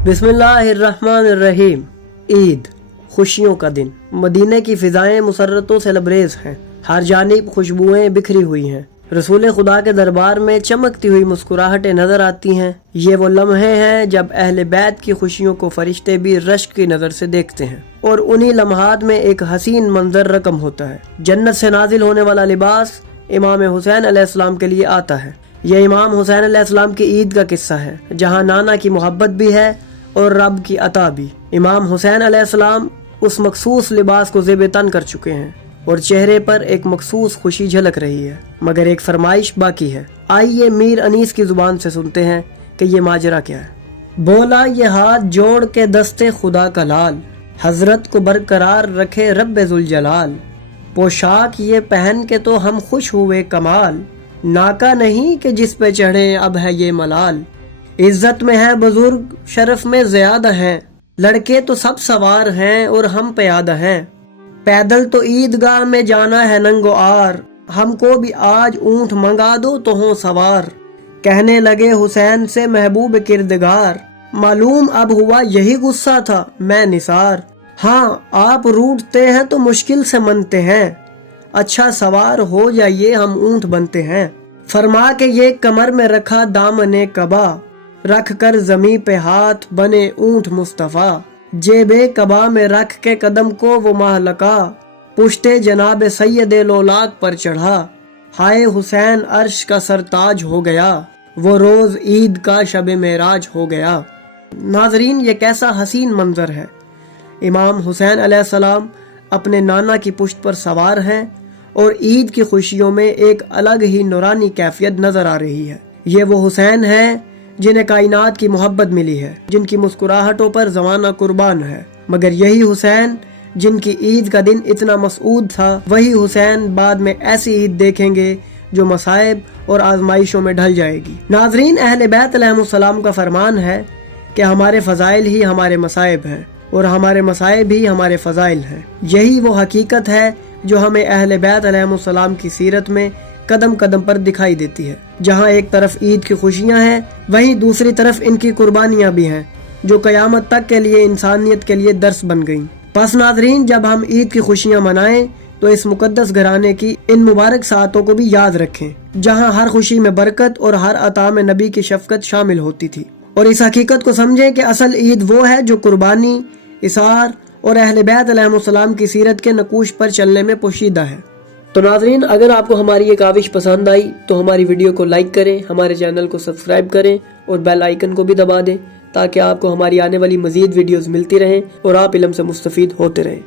बिस्मिल्लाहिर्रहमानिर्रहीम। ईद, खुशियों का दिन। मदीने की फिजाएं मुसर्रतों से लबरेज हैं, हर जानिब खुशबुएं बिखरी हुई हैं। रसूल खुदा के दरबार में चमकती हुई मुस्कुराहटें नजर आती हैं। ये वो लम्हे हैं जब अहले बैत की खुशियों को फरिश्ते भी रश्क की नज़र से देखते हैं, और उन्हीं लम्हात में एक हसीन मंजर रकम होता है। जन्नत से नाजिल होने वाला लिबास इमाम हुसैन अलैहिस्सलाम के लिए आता है। यह इमाम हुसैन अलैहिस्सलाम की ईद का किस्सा है, जहाँ नाना की मोहब्बत भी है और रब की अता भी। इमाम हुसैन अलैहिस्सलाम उस मखसूस लिबास को ज़ेब तन कर चुके हैं और चेहरे पर एक मखसूस खुशी झलक रही है, मगर एक फरमाइश बाकी है। आइए मीर अनीस की जुबान से सुनते हैं कि ये माजरा क्या है। बोला ये हाथ जोड़ के दस्ते खुदा का लाल, हजरत को बरकरार रखे रब्बे जुल जलाल। पोशाक ये पहन के तो हम खुश हुए कमाल, नाका नहीं कि जिस पे चढ़े अब है ये मलाल। इज्जत में है बुजुर्ग, शरफ में ज्यादा हैं, लड़के तो सब सवार हैं और हम प्यादा हैं। पैदल तो ईदगाह में जाना है नंगो आर, हमको भी आज ऊंट मंगा दो तो हो सवार। कहने लगे हुसैन से महबूब किरदगार, मालूम अब हुआ यही गुस्सा था मैं निसार। हाँ आप रूठते हैं तो मुश्किल से मनते हैं, अच्छा सवार हो जाइए हम ऊंट बनते हैं। फरमा के ये कमर में रखा दामने कबा, रख कर जमी पे हाथ बने ऊंट मुस्तफा। जेबे कबा में रख के कदम को वो महलका, पुश्ते जनाब सैयदे लोलाक पर चढ़ा। हाय हुसैन अर्श का सरताज हो गया, वो रोज ईद का शब मेराज हो गया। नाजरीन, ये कैसा हसीन मंजर है। इमाम हुसैन अलैहिस्सलाम अपने नाना की पुश्त पर सवार हैं और ईद की खुशियों में एक अलग ही नूरानी कैफियत नजर आ रही है। ये वो हुसैन हैं जिन्हें कायनात की मोहब्बत मिली है, जिनकी मुस्कुराहटों पर ज़माना कुर्बान है। मगर यही हुसैन जिनकी ईद का दिन इतना मसऊद था, वही हुसैन बाद में ऐसी ईद देखेंगे जो मसाइब और आजमाइशों में ढल जाएगी। नाजरीन, अहले बैत अलैहिस्सलाम का फरमान है कि हमारे फ़ज़ाइल ही हमारे मसाइब हैं और हमारे मसाइब ही हमारे फ़ज़ाइल हैं। यही वो हकीकत है जो हमें अहले बैत अलैहिस्सलाम की सीरत में कदम कदम पर दिखाई देती है। जहाँ एक तरफ ईद की खुशियाँ हैं, वहीं दूसरी तरफ इनकी कुर्बानियाँ भी हैं, जो क़यामत तक के लिए इंसानियत के लिए दर्स बन गईं। बस नाज़रीन, जब हम ईद की खुशियाँ मनाएं तो इस मुकद्दस घराने की इन मुबारक सातों को भी याद रखें, जहाँ हर खुशी में बरकत और हर अता में नबी की शफ़क़त शामिल होती थी। और इस हकीकत को समझें कि असल ईद वो है जो कुर्बानी, इसार और अहले बैत अलैहिस्सलाम की सीरत के नकूश पर चलने में पोशीदा है। तो नाज़रीन, अगर आपको हमारी ये काविश पसंद आई तो हमारी वीडियो को लाइक करें, हमारे चैनल को सब्सक्राइब करें और बेल आइकन को भी दबा दें, ताकि आपको हमारी आने वाली मज़ीद वीडियोस मिलती रहें और आप इल्म से मुस्तफ़ीद होते रहें।